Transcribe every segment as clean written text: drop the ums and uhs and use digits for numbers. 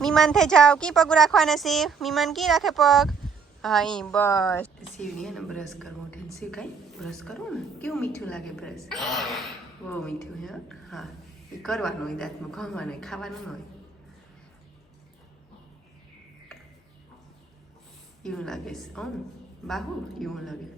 મીમાન થઈ જાવ કી પગ રાખવાના શિવ મીમાન કી રાખે પગ હા ઈ બસ શિવની ને બ્રશ કરવો છે શિવ કઈ બ્રશ કરવું ને કેવું મીઠું લાગે બ્રશ બહુ મીઠું હે હા એ કરવાનું હોય દાંતમાં ખાવાનું હોય ખાવાનું ન હોય એવું લાગે છે બાહુ એવું લાગે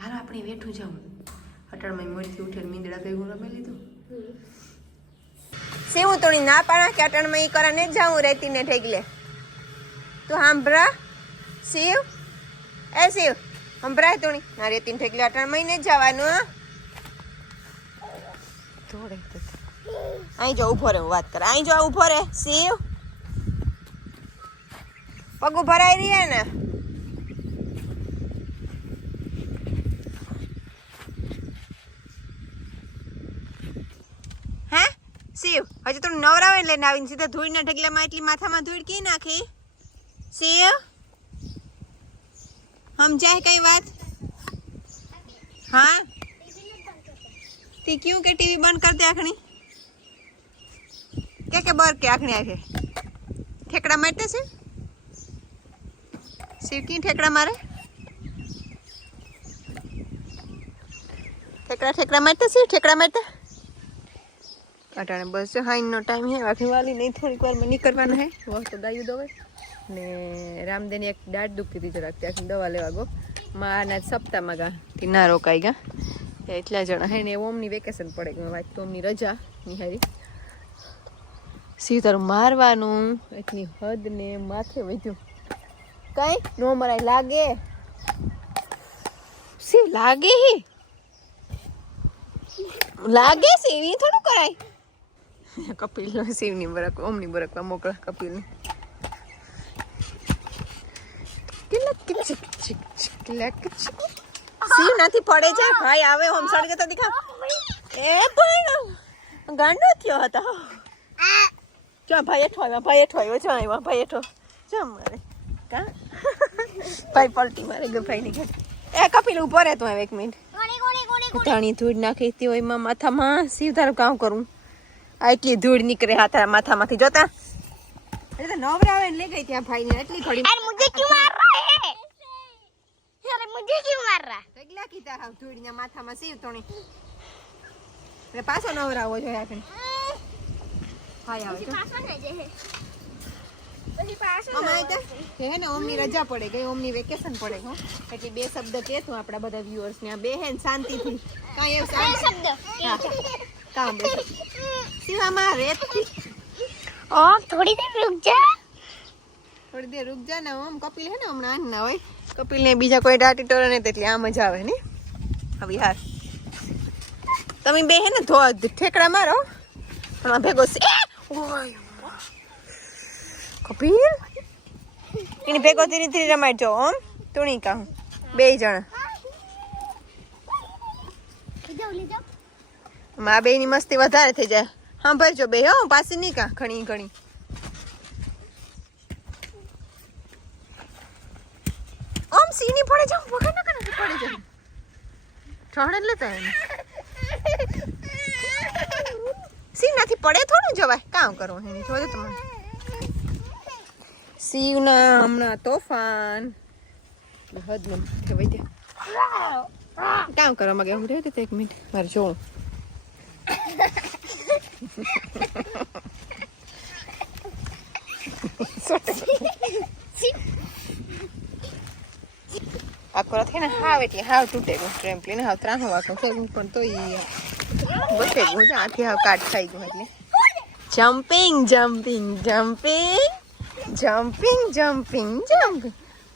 હાલો આપણે વેઠું જાઉં અટાણમાં મોરથી ઉઠીને મીંદડા ભેગું રમી લીધું શિવ તોણી ના પાડા કે અટાણમાં ઈ કરા ને જાઉં રહેતી ને ઠેકલે તું સાંભળા શિવ એ શિવ સંભળાય તોણી ના રેતી ઠેકલે અટાણમાં ને જવાનું થોડે અહીં જો ઉભો રે વાત કર અહીં જો ઉભો રે શિવ પગ ભરાઈ રહ્યા ને હે શિવ હજી તું નવરાવે લઈને આવીને સીધા ધૂળના ઢગલામાં એટલી માથામાં ધૂળ કી નાખી શિવ સમજાય કઈ વાત हाँ ती क्यों के टीवी बंद कर दे आखनी क्या बर के आखनी आखे ठेकड़ा मारते से शिव की ठेकड़ा मारे ठेकड़ा मारते से ठेकड़ा मारते अटाने बस हाई नो टाइम है आखिर वाली नहीं थोड़ी बार में निकलवाना है वो तो दायु दो ने रामदेव ने एक डाट दुखती थी जरा आखिर दवा लेवा गो माँ ना सप्ताह में गा थी ना रोकाई गा એટલા જણા હે ને ઓમની વેકેશન પડે કે વાત તો ઓમની રજા નિહારી શિવ તારું મારવાનું એટલી હદ ને માથે વધ્યું કઈ નો મરાય લાગે શિવ લાગે શિવ એ થોડું કરાય કપિલ નો શિવની બરક ઓમની બરકમાં મોકલા કપિલ ને શિવ નથી પડે છે ભાઈ આવે હોમ સડ જતા દીખા એ પણ ગાંડો થયો હતો ચા ભાઈ એઠો આવ્યો ચા આવ્યો ભાઈ એઠો ચા મારે કા ભાઈ પલટી મારે ગયો ભાઈ ની એ કપિલ ઉભો રહે તું હવે 1 મિનિટ તાણી ધૂળ નાખી હતી હોય માં માથામાં શિવ તારું કામ કરું આટલી ધૂળ નીકળે હાથા માથામાંથી જોતા એટલે તો નવરા આવે ને લઈ ગઈ ત્યાં ભાઈ ને એટલી થોડી मुझे क्यों मार रहा है अरे मुझे क्यों मार रहा પગલા કીધા હાવ ધૂળના માથામાં શિવ તોણી એટલે પાછો નવરાવો જોઈએ આપણે હાય આવે पास में जे है પછી પાછો અમારે તો હે ને ઓમની રજા પડે ગઈ ઓમની વેકેશન પડે હો એટલે બે શબ્દ કે તું આપડા બધા વ્યુઅર્સ ને બે હે શાંતિથી કાઈ એવું શબ્દ કામ બે શિવામાં રેત ओ थोड़ी देर रुक जा ना ઓમ કપિલ હે ને હમણાં ના હોય કપિલ ને બીજા કોઈ ડાટી ટોરા ને એટલે આ મજા આવે ને હવે યાર તમે બે હે ને ઠેકડા મારો આમાં ભેગો છે ઓય કપિલ એને ભેગો ધીરે ધીરે રમાડજો ઓમ તુણી કા બે જણા માં બે ની મસ્તી વધારે થઈ જાય હા ભરજો બે હો પાછી નહીં કા ઘણી ઓમ સીની પડે જાવ વગર ના પડે જાવ ઠહડ લેતા એને સી નથી પડે થોડું જવાય કામ કરો એની જોજો તમે શિવના હમણાં તોફાન હદ ને જવાય દે કામ કરવા માંગે હું રહે 1 મિનિટ મારે જોઉં આખો થઈને હાવ એટલે હાવ તૂટે ગયું ટ્રેમ્પલીન હાવ ત્રાહો વાંકો થયું પણ તો બસે ગયું આથી હાવ કાટ ખાઈ ગયું એટલે જમ્પિંગ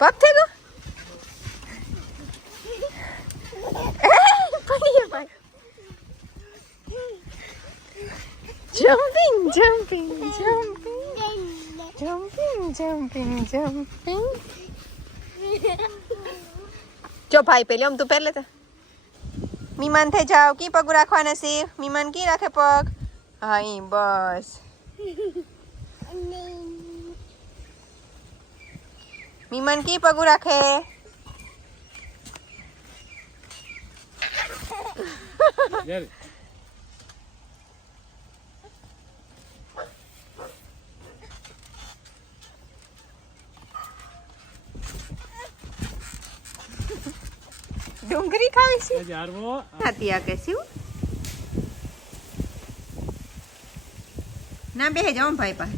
પગ થઈ ગયો jumping. જો ભાઈ પેલી આમ તું પહેલે તો મીમાન થઈ જાવ કી પગ રાખવાના શિવ મીમાન કી રાખે પગ હા ઈ બસ મીમાન કી પગ રાખે ડુંગળી ખાવી છે જારવો ખાતી આ કે શું ના બેહી જાઓ ભાઈ પાસે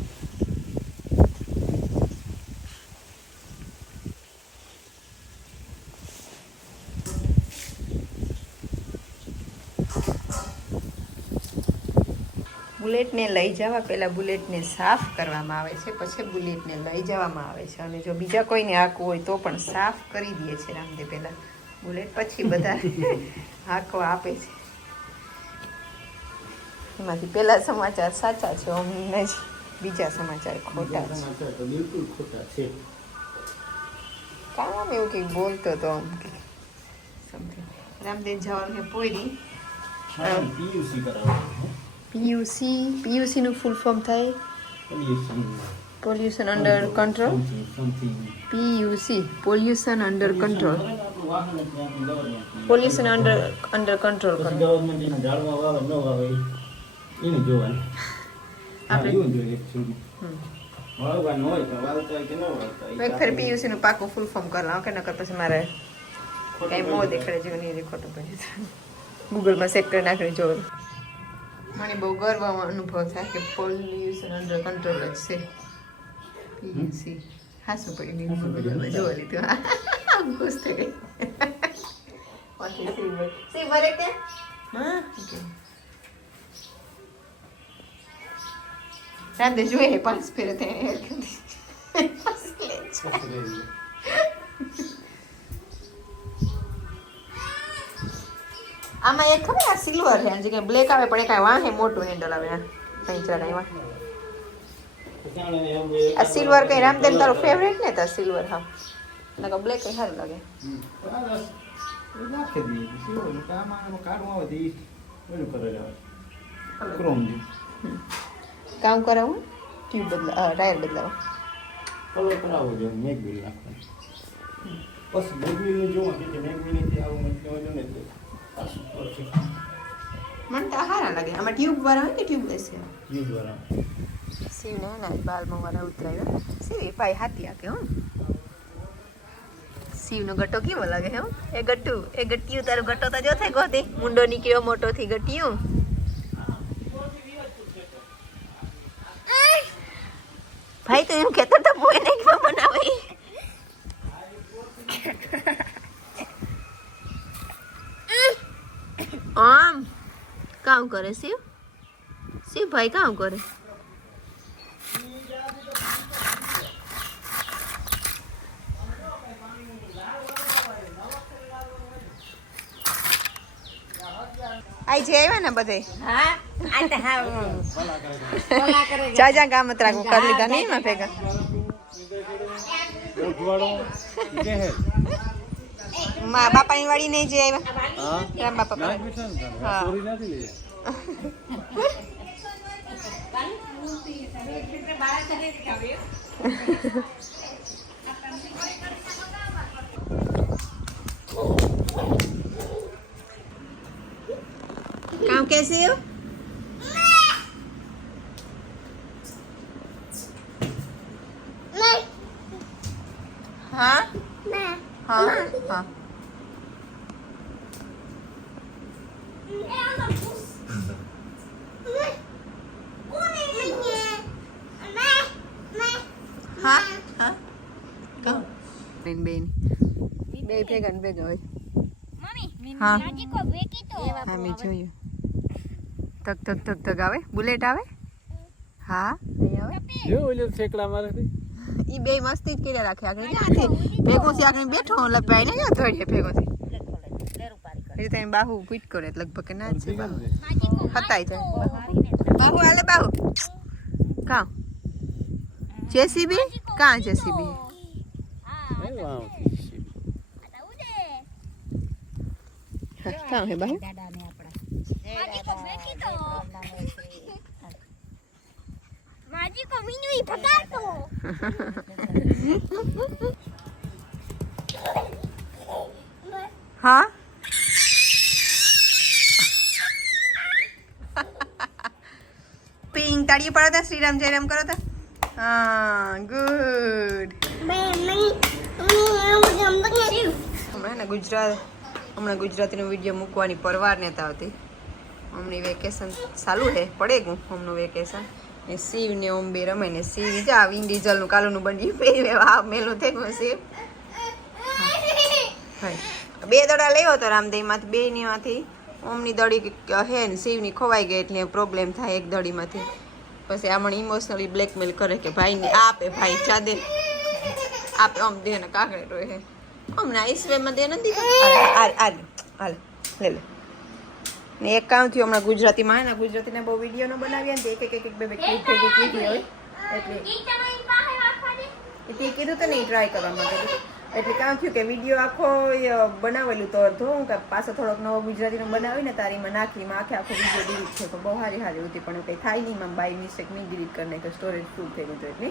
બુલેટને લઈ જવા પહેલાં બુલેટને સાફ કરવામાં આવે છે પછી બુલેટને લઈ જવામાં આવે છે અને જો બીજા કોઈને હાંકવું હોય તો પણ સાફ કરી દે છે રામદેવ પહેલાં બુલેટ પછી બધા હાંકવા આપે છે એમાંથી પહેલા સમાચાર સાચા છે અમને જ બીજા સમાચાર ખોટા છે બિલકુલ ખોટા છે કામ એવું કંઈક બોલતો હતો આમ કે સમથિંગ રામદેવ જવાનું છે પોયરી પીયુસી કરાવવાનું પીયુસી નું ફૂલ ફોર્મ થાય pollution under control PUC pollution under control pollution under control કરો ગવર્મેન્ટ એના ઝાડવા વાવે ન વાવે એને જોવાનું આપણે એવું જોઈએ એકચ્યુઅલી વાવવાનું હોય પણ વાવતા હોય કે ન વાવતા હોય એક ફેર પીયુસી નું પાકું ફૂલ ફોર્મ કરી કે નકર પછી મારે કઈ મોં દેખાડે જેવું નહીં ખોટું પડી ગૂગલમાં ચેક કરી નાખીને જોવું મને બહુ ગર્વ અનુભવ થાય કે પોલ્યુશન અંડર કંટ્રોલ જ છે પીયુસી હાસું પડી નહીં જોવા લીધું આમ ખુશ થઈ ગઈ સી ભરે કે હા રાતે જોઈએ 5 ફેરે ત્યાં આમાં એક ખબર આ સિલ્વર છે જે કે બ્લેક આવે પણ એક વાહે મોટું હેન્ડલ આવે આ કઈ ચડાવ્યા આ સિલ્વર કઈ રામદેવ તારો ફેવરેટ ને તાર સિલ્વર હા નકર બ્લેક કઈ સારું લાગે નાખી દઈએ શું કામ કાઢવા આવે ઈ ઓલું કરે આવે ક્રોમ જી કામ કરાવું ટ્યુબ બદલા ટાયર બદલાવા કલર કરાવો જો મેગવીલ નાખવાનું બસ મેગવીલ જોવા કે મેગવીલ થી આવું મતલબ ને મને તો સારા લાગે આમાં ટ્યુબ વાળા હોય કે ટ્યુબલેસ છે યુઝ વાળા શિવને ના બાલમાં વાળા ઉતરાવ્યા શિવ ભાઈ હાથી આકે હું શિવનો ગટ્ટો કેવો લાગે હે એ ગટ્ટિયું તારો ગટ્ટો તો જો થાય ગોતી મુંડો નીકળ્યો મોટો થી ગટ્ટિયું ભાઈ તો એમ કહેતો તો પોએ નહીં કેવા બનાવે આમ કામ કરે શિવ ભાઈ કામ કરે આઈ જે આવ્યા ને બધે હા આ તો હા જા કામ ત્રાગું કરી લીધા નહીં માં ભેગા મા બાપાની વાડી નહીં જે આવ્યા રામ બાપા હા काम कैसे हो हाँ हाँ हाँ हाँ हाँ कहो बेन બે ભેગા ને ભેગા હોય મમ્મી હા નાજી કો બેકી તો હા મેં જોયું તક તક તક તક આવે બુલેટ આવે હા અહીં આવે જો ઓલે છેકડા મારે ઈ બે મસ્તી જ કર્યા રાખે આગળ ક્યાંથી ભેગો થી આગળ બેઠો લપાઈ ને ક્યાં થોડી ભેગો થી એટલે તમે બાહુ પીટ કરે લગભગ કે ના છે બાહુ હતાઈ તો બાહુ આલે બાહુ કા જેસીબી કા જેસીબી કા હે બાહુ નાજી કો બેકી તો નાજી કો મીનુ ઈ ભગાતો હા પિંક તાળી પડો તા શ્રીરામ જયરામ કરો તા હા ગુડ હમણાં ને ગુજરાત હમણાં ગુજરાતીનો વિડીયો મૂકવાની પરવાર નહોતા આવતી. હમણાં વેકેશન ચાલુ છે, પડે ગયું હમણાં વેકેશન. ને શિવ ને ઓમ બે રમે ને શિવ જા વિન ડીઝલનું કાલુનું બંડી પહેરી આ મેલું થઈ ગયું શિવ. બે દડા લેવો તો રામદેવમાંથી, બેનીમાંથી ઓમની દડી હે ને શિવની ખોવાઈ ગઈ એટલે પ્રોબ્લેમ થાય એક દડીમાંથી. પછી આમણે ઇમોશનલી બ્લેકમેલ કરે કે ભાઈને આપે, ભાઈ ચાદે આપે, આમ દે ને કાકડે રોય હે હમણાં ઈસવેમાં દે નથી. હાલ લે લે. ને એક કામ થયું હમણાં ગુજરાતીમાં ને ગુજરાતીને બહુ વિડીયો ન બનાવીએ ને એક એક બે ક્લિપ થઈ ગઈ હોય એટલે તે કીધું તો નહીં ટ્રાય કરવા માટે. એટલે કામ થયું કે વિડીયો આખો બનાવેલું તો અડધો હું કે પાછો થોડોક નવો ગુજરાતીનો બનાવીને તારીમાં નાખીમાં આખો વિડીયો ડિલીટ થયો તો બહુ સારી હતી પણ કંઈ થાય નહીં. માં બાય મિસ્ટેક નહીં ડિલીટ કરી નાખ્યો, સ્ટોરેજ ફૂલ થઈ ગયું એટલે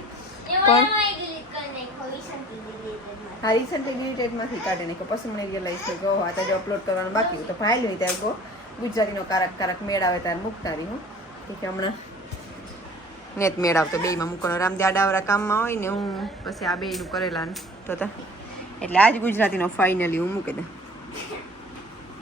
પણ હા રિસન્ટલી ડિલીટેડમાંથી કાઢી નાખ્યો. પછી મને રિયલાઇઝ થઈ ગયો આ તો અપલોડ કરવાનું બાકી હોય તો ફાઇલ હોય ત્યારે ગો ગુજરાતીનો કારક મેળ આવે ત્યારે મૂકતા રહી હું કે હમણાં નેત મેળ આવતો બેયમાં મૂકવાનો. રામદે આડાવરા કામમાં હોય ને હું પછી આ બેયનું કરેલા તો એટલે આજ ગુજરાતીનો ફાઇનલી હું મૂકી દઉં.